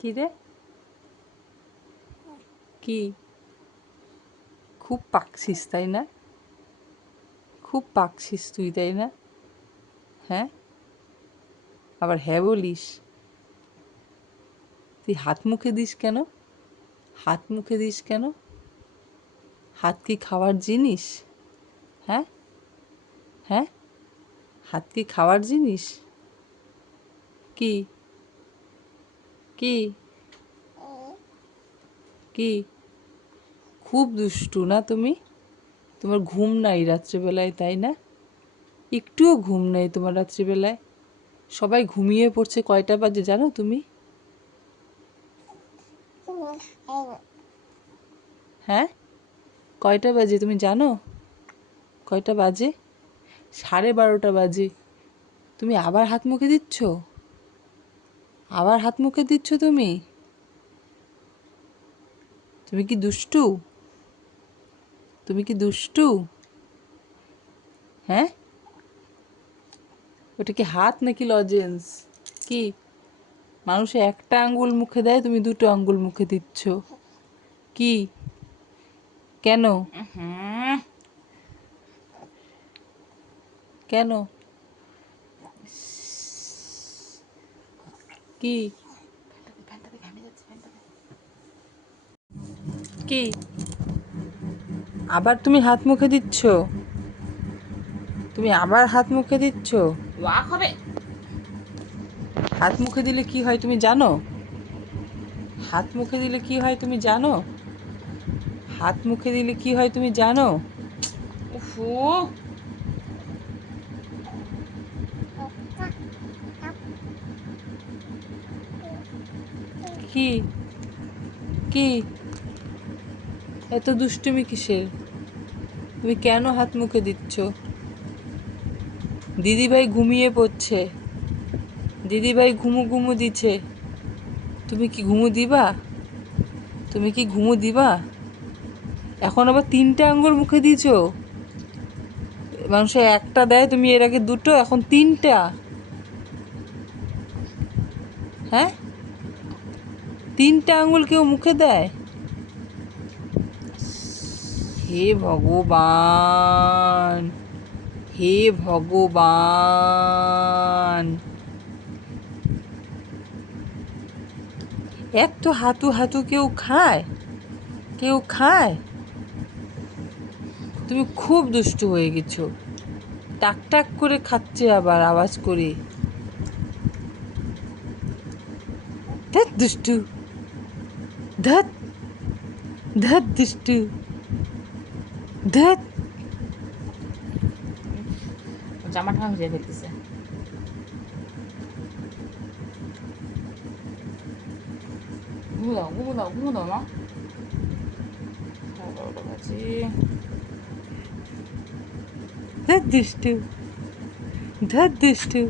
কি রে কি? খুব পাকছিস তাই না? খুব পাকছিস তুই তাই না? হ্যাঁ? আবার হ্যাঁ বলিস। তুই হাত মুখে দিস কেন? হাত মুখে দিস কেন? হাত কি খাওয়ার জিনিস? হ্যাঁ? হ্যাঁ? হাত কি খাওয়ার জিনিস? কি? কি? কি? খুব দুষ্টু না তুমি? তোমার ঘুম নাই রাত্রিবেলায়, তাই না? একটুও ঘুম নেই তোমার রাত্রিবেলায়। সবাই ঘুমিয়ে পড়ছে, কয়টা বাজে জানো তুমি? হ্যাঁ? কয়টা বাজে তুমি জানো? কয়টা বাজে? সাড়ে বারোটা বাজে। তুমি আবার হাত মুখে দিচ্ছ? আবার হাত মুখে দিচ্ছ তুমি? তুমি কি দুষ্টু? তুমি কি দুষ্টু? হ্যাঁ? ওটা কি হাত নাকি লজেন্স কি? মানুষে একটা আঙ্গুল মুখে দেয় তুমি দুটো আঙ্গুল মুখে দিচ্ছ। কি? কেন? কেন? কি? কি? আবার তুমি হাত মুখে দিচ্ছ? তুমি আবার হাত মুখে দিচ্ছ? ওয়াক হবে। হাত মুখে দিলে কি হয় তুমি জানো? হাত মুখে দিলে কি হয় তুমি জানো? হাত মুখে দিলে কি হয় তুমি জানো? উফু কি? কি? এত দুষ্টুমি কিসের? তুমি কেন হাত মুখে দিচ্ছ? দিদিভাই ঘুমিয়ে পড়ছে। দিদিভাই ঘুমু ঘুমু দিচ্ছে। তুমি কি ঘুমু দিবা? তুমি কি ঘুমু দিবা? এখন আবার তিনটে আঙ্গুর মুখে দিয়েছ? মানুষে একটা দেয়, তুমি এর আগে দুটো, এখন তিনটা। হ্যাঁ? তিনটা আঙুল কেউ মুখে দেয়? হে ভগবান হে ভগবান। এত হাতু হাতু কেউ খায় কেউ খায়। তুমি খুব দুষ্টু হয়ে গেছো। টাক টাক করে খাচ্ছে আবার আওয়াজ করে। দুষ্টু। ধ্যাত ধ্যাত দুষ্টু ধ্যাত। জামাটা ভিজে ফেলতেছে ঘুমো দাও ঘুমো দাও ঘুমো দাও মা। ধ্যাত দুষ্টু ধ্যাত দুষ্টু।